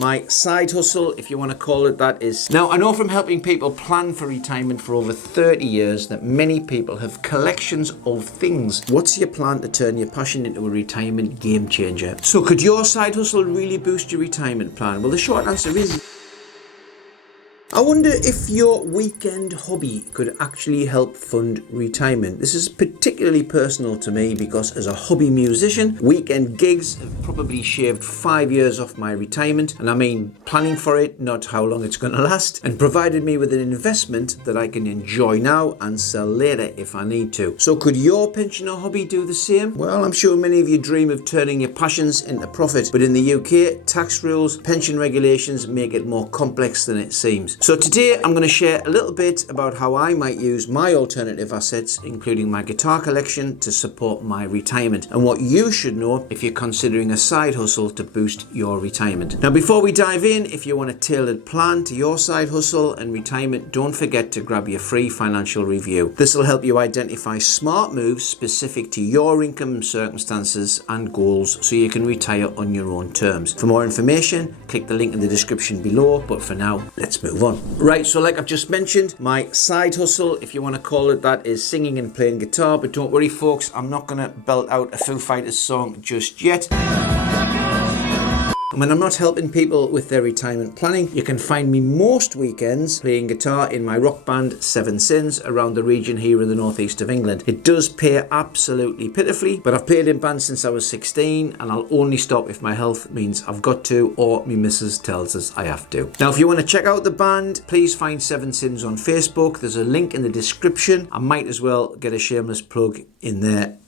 My side hustle, if you want to call it that, is... Now, I know from helping people plan for retirement for over 30 years that many people have collections of things. What's your plan to turn your passion into a retirement game changer? So could your side hustle really boost your retirement plan? Well, the short answer is... I wonder if your weekend hobby could actually help fund retirement. This is particularly personal to me because as a hobby musician, weekend gigs have probably shaved 5 years off my retirement. And I mean planning for it, not how long it's going to last, and provided me with an investment that I can enjoy now and sell later if I need to. So could your pensioner hobby do the same? Well, I'm sure many of you dream of turning your passions into profit, but in the UK, tax rules, pension regulations make it more complex than it seems. So today I'm going to share a little bit about how I might use my alternative assets, including my guitar collection, to support my retirement, and what you should know if you're considering a side hustle to boost your retirement. Now, before we dive in, if you want a tailored plan to your side hustle and retirement, don't forget to grab your free financial review. This will help you identify smart moves specific to your income circumstances and goals so you can retire on your own terms. For more information, click the link in the description below, but for now, let's move on. Right, so like I've just mentioned, my side hustle, if you want to call it that, is singing and playing guitar. But don't worry, folks, I'm not going to belt out a Foo Fighters song just yet. And when I'm not helping people with their retirement planning, you can find me most weekends playing guitar in my rock band Seven Sins around the region here in the northeast of England. It does pay absolutely pitifully, but I've played in bands since I was 16 and I'll only stop if my health means I've got to or my missus tells us I have to. Now, if you want to check out the band, please find Seven Sins on Facebook. There's a link in the description. I might as well get a shameless plug in there,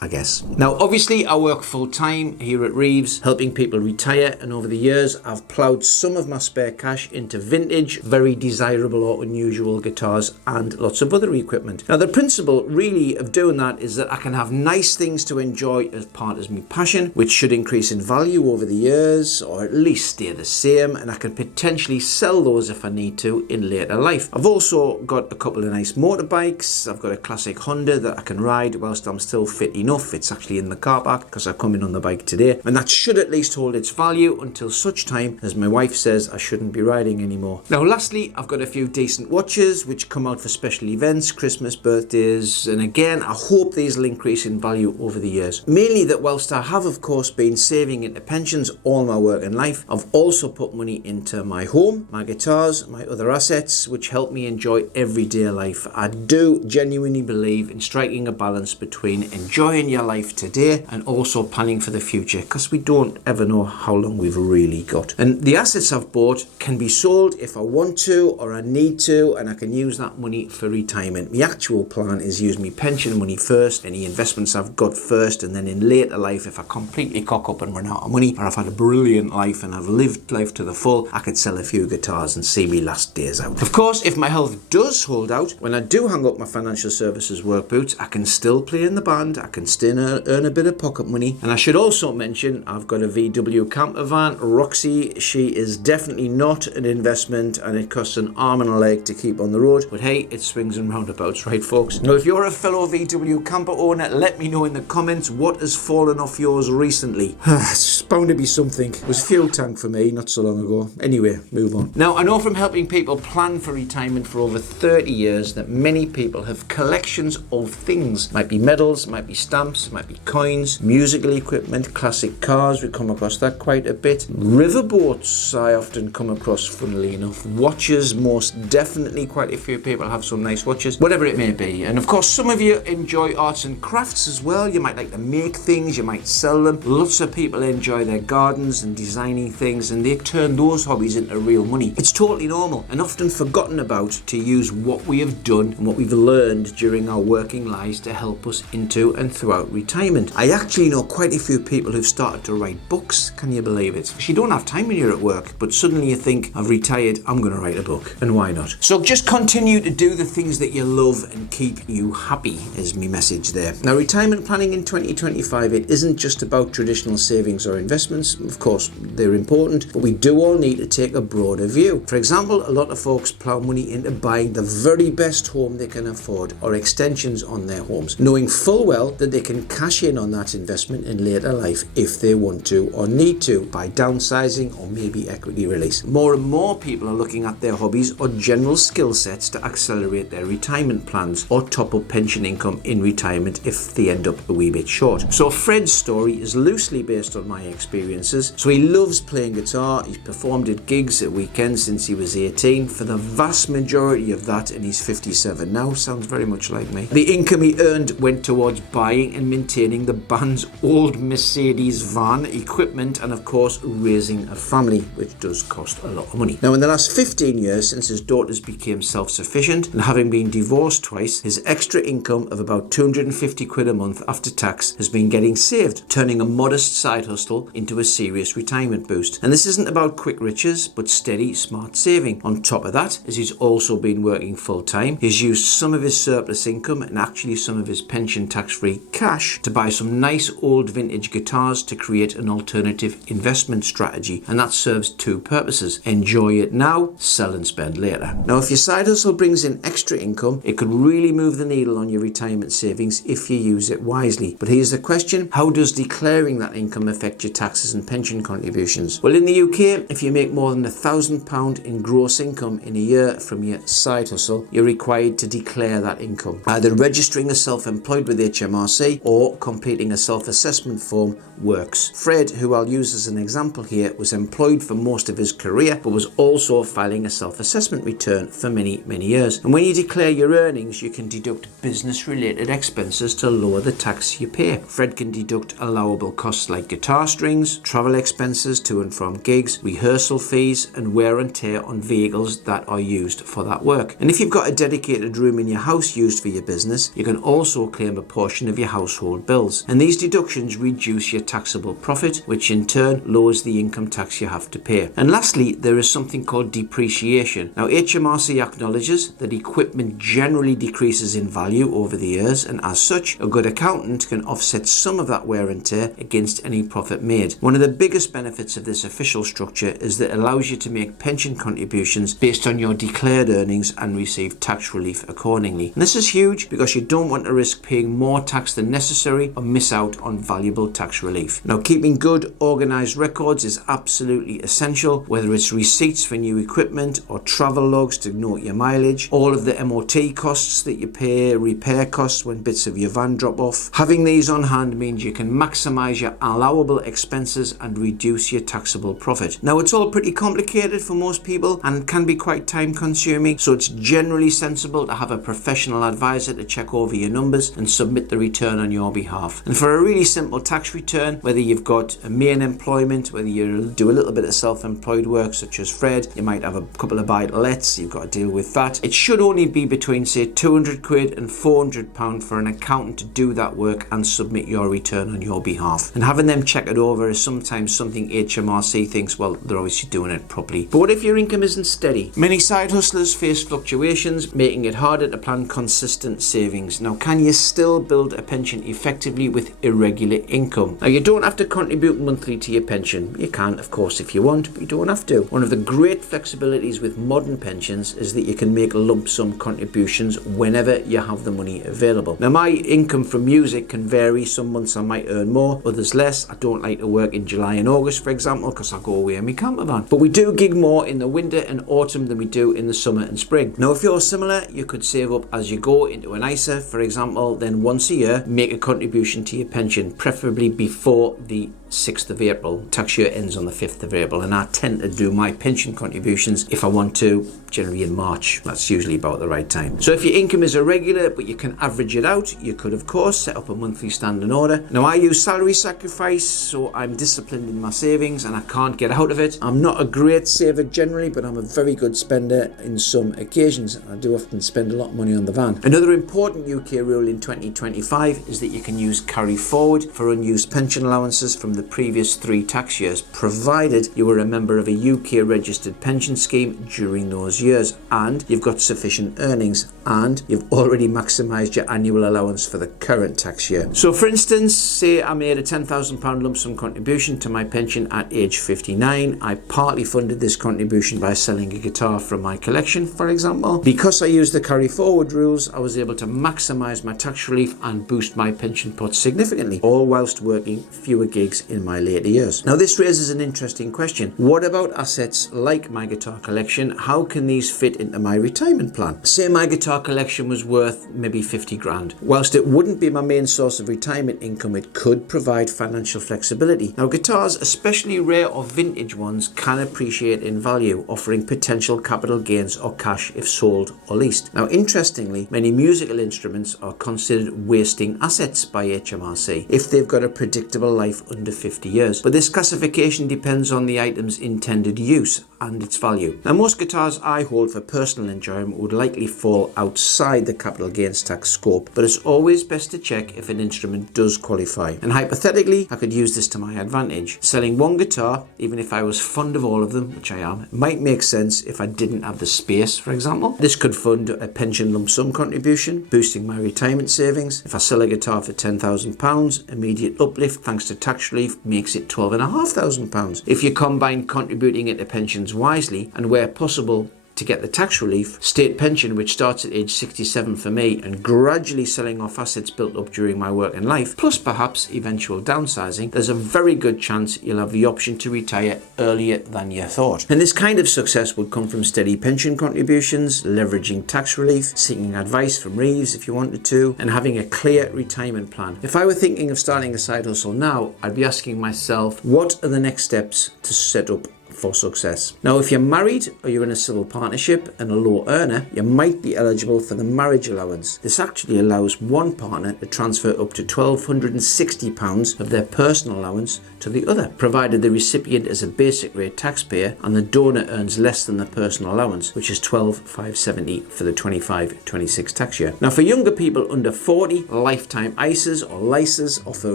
I guess. Now, obviously, I work full-time here at Reeves, helping people retire, and over the years, I've ploughed some of my spare cash into vintage, very desirable or unusual guitars and lots of other equipment. Now, the principle really of doing that is that I can have nice things to enjoy as part of my passion, which should increase in value over the years, or at least stay the same, and I can potentially sell those if I need to in later life. I've also got a couple of nice motorbikes. I've got a classic Honda that I can ride whilst I'm still fit enough. It's actually in the car park because I've come in on the bike today, and that should at least hold its value until such time as my wife says I shouldn't be riding anymore. Now, lastly, I've got a few decent watches which come out for special events, Christmas, birthdays, and again, I hope these will increase in value over the years. Mainly that whilst I have, of course, been saving into pensions all my working life, I've also put money into my home, my guitars, my other assets, which help me enjoy everyday life. I do genuinely believe in striking a balance between enjoying your life today and also planning for the future, because we don't ever know how long we've really got. And the assets I've bought can be sold if I want to or I need to, and I can use that money for retirement. My actual plan is use my pension money first, any investments I've got first, and then in later life, if I completely cock up and run out of money, or I've had a brilliant life and I've lived life to the full, I could sell a few guitars and see me last days out. Of course, if my health does hold out, when I do hang up my financial services work boots, I can still play in the band, I can still earn a bit of pocket money. And I should also mention I've got a VW camper van, Roxy. She is definitely not an investment and it costs an arm and a leg to keep on the road, but hey, it swings and roundabouts, right folks? Now, if you're a fellow VW camper owner, let me know in the comments what has fallen off yours recently. It's bound to be something. It was fuel tank for me not so long ago. Anyway, move on. Now, I know from helping people plan for retirement for over 30 years that many people have collections of things. Might be medals, might be stamps, might be coins, musical equipment, classic cars. We come across that quite a bit. Riverboats I often come across, funnily enough. Watches, most definitely. Quite a few people have some nice watches, whatever it may be. And of course, some of you enjoy arts and crafts as well. You might like to make things, you might sell them. Lots of people enjoy their gardens and designing things, and they turn those hobbies into real money. It's totally normal and often forgotten about to use what we have done and what we've learned during our working lives to help us into and throughout retirement. I actually know quite a few people who've started to write books. Can you believe it? You don't have time when you're at work, but suddenly you think, I've retired, I'm going to write a book. And why not? So just continue to do the things that you love and keep you happy is my message there. Now, retirement planning in 2025, it isn't just about traditional savings or investments. Of course, they're important, but we do all need to take a broader view. For example, a lot of folks plow money into buying the very best home they can afford or extensions on their homes, knowing full well that they can cash in on that investment in later life if they want to or need to by downsizing or maybe equity release. More and more people are looking at their hobbies or general skill sets to accelerate their retirement plans or top up pension income in retirement if they end up a wee bit short. So Fred's story is loosely based on my experiences. So he loves playing guitar. He's performed at gigs at weekends since he was 18. For the vast majority of that, and he's 57 now, sounds very much like me. The income he earned went towards buying and maintaining the band's old Mercedes van, equipment, and of course raising a family, which does cost a lot of money. Now in the last 15 years, since his daughters became self-sufficient and having been divorced twice, his extra income of about 250 quid a month after tax has been getting saved, turning a modest side hustle into a serious retirement boost. And this isn't about quick riches, but steady, smart saving. On top of that, as he's also been working full-time, he's used some of his surplus income and actually some of his pension tax-free cash to buy some nice old vintage guitars to create an alternative investment strategy. And that serves two purposes: enjoy it now, sell and spend later. Now, if your side hustle brings in extra income, it could really move the needle on your retirement savings if you use it wisely. But here's the question: how does declaring that income affect your taxes and pension contributions? Well, in the UK, if you make more than £1,000 in gross income in a year from your side hustle, you're required to declare that income. Either registering as self-employed with HMRC or completing a self-assessment form works. Fred, who I'll use as an example here, was employed for most of his career, but was also filing a self-assessment return for many years. And when you declare your earnings, you can deduct business-related expenses to lower the tax you pay. Fred can deduct allowable costs like guitar strings, travel expenses to and from gigs, rehearsal fees, and wear and tear on vehicles that are used for that work. And if you've got a dedicated room in your house used for your business, you can also claim a portion of your household bills. And these deductions reduce your taxable profit, which in turn lowers the income tax you have to pay. And lastly, there is something called depreciation. Now, HMRC acknowledges that equipment generally decreases in value over the years, and as such, a good accountant can offset some of that wear and tear against any profit made. One of the biggest benefits of this official structure is that it allows you to make pension contributions based on your declared earnings and receive tax relief accordingly. And this is huge because you don't want to risk paying more tax than necessary or miss out on valuable tax relief. Now, keeping good, organised records is absolutely essential, whether it's receipts for new equipment or travel logs to note your mileage, all of the MOT costs that you pay, repair costs when bits of your van drop off. Having these on hand means you can maximise your allowable expenses and reduce your taxable profit. Now, it's all pretty complicated for most people and can be quite time consuming, so it's generally sensible to have a professional advisor to check over your numbers and submit the return on your behalf. And for a really simple tax return, whether you've got a main employment, whether you do a little bit of self-employed work such as Fred, you might have a couple of buy-to-lets, you've got to deal with that. It should only be between say 200 quid and 400 pound for an accountant to do that work and submit your return on your behalf. And having them check it over is sometimes something HMRC thinks, well, they're obviously doing it properly. But what if your income isn't steady? Many side hustlers face fluctuations, making it harder to plan consistent savings. Now, can you still build a pension effectively with irregular income? Now, you don't have to contribute monthly to your pension. You can, of course, if you want, but you don't have to. One of the great flexibilities with modern pensions is that you can make lump sum contributions whenever you have the money available. Now, my income from music can vary. Some months I might earn more, others less. I don't like to work in July and August, for example, because I go away in my camper van. But we do gig more in the winter and autumn than we do in the summer and spring. Now, if you're similar, you could save up as you go into an ISA, for example, then once a year, make a contribution to your pension, preferably before the 6th of April. Tax year ends on the 5th of April, and I tend to do my pension contributions if I want to, generally in March. That's usually about the right time. So if your income is irregular but you can average it out, you could of course set up a monthly standing order. Now, I use salary sacrifice, so I'm disciplined in my savings and I can't get out of it. I'm not a great saver generally, but I'm a very good spender in some occasions. I do often spend a lot of money on the van. Another important UK rule in 2025 is that you can use carry forward for unused pension allowances from the the previous 3 tax years, provided you were a member of a UK registered pension scheme during those years and you've got sufficient earnings and you've already maximised your annual allowance for the current tax year. So for instance, say I made a £10,000 lump sum contribution to my pension at age 59. I partly funded this contribution by selling a guitar from my collection, for example. Because I used the carry forward rules, I was able to maximise my tax relief and boost my pension pot significantly, all whilst working fewer gigs in my later years. Now this raises an interesting question. What about assets like my guitar collection? How can these fit into my retirement plan? Say my guitar collection was worth maybe 50 grand. Whilst it wouldn't be my main source of retirement income, it could provide financial flexibility. Now guitars, especially rare or vintage ones, can appreciate in value, offering potential capital gains or cash if sold or leased. Now interestingly, many musical instruments are considered wasting assets by HMRC if they've got a predictable life under 50 years. But this classification depends on the item's intended use and its value. Now most guitars I hold for personal enjoyment would likely fall outside the capital gains tax scope, but it's always best to check if an instrument does qualify. And hypothetically, I could use this to my advantage. Selling one guitar, even if I was fond of all of them, which I am, might make sense if I didn't have the space, for example. This could fund a pension lump sum contribution, boosting my retirement savings. If I sell a guitar for £10,000, immediate uplift thanks to tax relief makes it £12,500. If you combine contributing into pensions wisely and where possible to get the tax relief, state pension, which starts at age 67 for me, and gradually selling off assets built up during my working life, plus perhaps eventual downsizing, there's a very good chance you'll have the option to retire earlier than you thought. And this kind of success would come from steady pension contributions, leveraging tax relief, seeking advice from Reeves if you wanted to, and having a clear retirement plan. If I were thinking of starting a side hustle now, I'd be asking myself, what are the next steps to set up for success? Now, if you're married or you're in a civil partnership and a low earner, you might be eligible for the marriage allowance. This actually allows one partner to transfer up to £1,260 of their personal allowance to the other, provided the recipient is a basic rate taxpayer and the donor earns less than the personal allowance, which is £12,570 for the 25-26 tax year. Now, for younger people under 40, lifetime ISAs or LISAs offer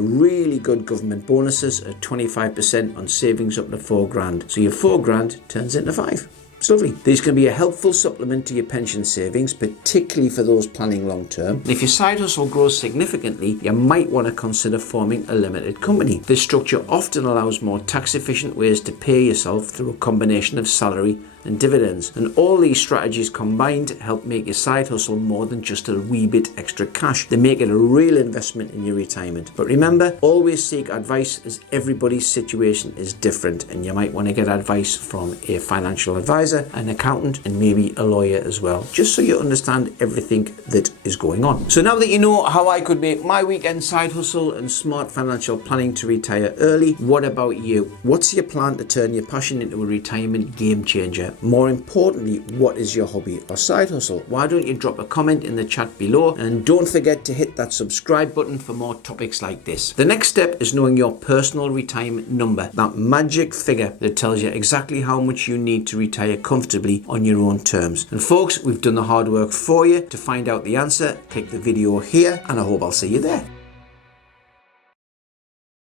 really good government bonuses at 25% on savings up to £4,000. So your £4,000 turns into 5. It's lovely. These can be a helpful supplement to your pension savings, particularly for those planning long term. And if your side hustle grows significantly, you might want to consider forming a limited company. This structure often allows more tax efficient ways to pay yourself through a combination of salary and dividends. And all these strategies combined help make your side hustle more than just a wee bit extra cash. They make it a real investment in your retirement. But remember, always seek advice, as everybody's situation is different, and you might want to get advice from a financial advisor, an accountant, and maybe a lawyer as well, just so you understand everything that is going on. So now that you know how I could make my weekend side hustle and smart financial planning to retire early, what about you? What's your plan to turn your passion into a retirement game changer? More importantly, what is your hobby or side hustle? Why don't you drop a comment in the chat below, and don't forget to hit that subscribe button for more topics like this. The next step is knowing your personal retirement number, that magic figure that tells you exactly how much you need to retire comfortably on your own terms. And folks, we've done the hard work for you. To find out the answer, click the video here, and I hope I'll see you there.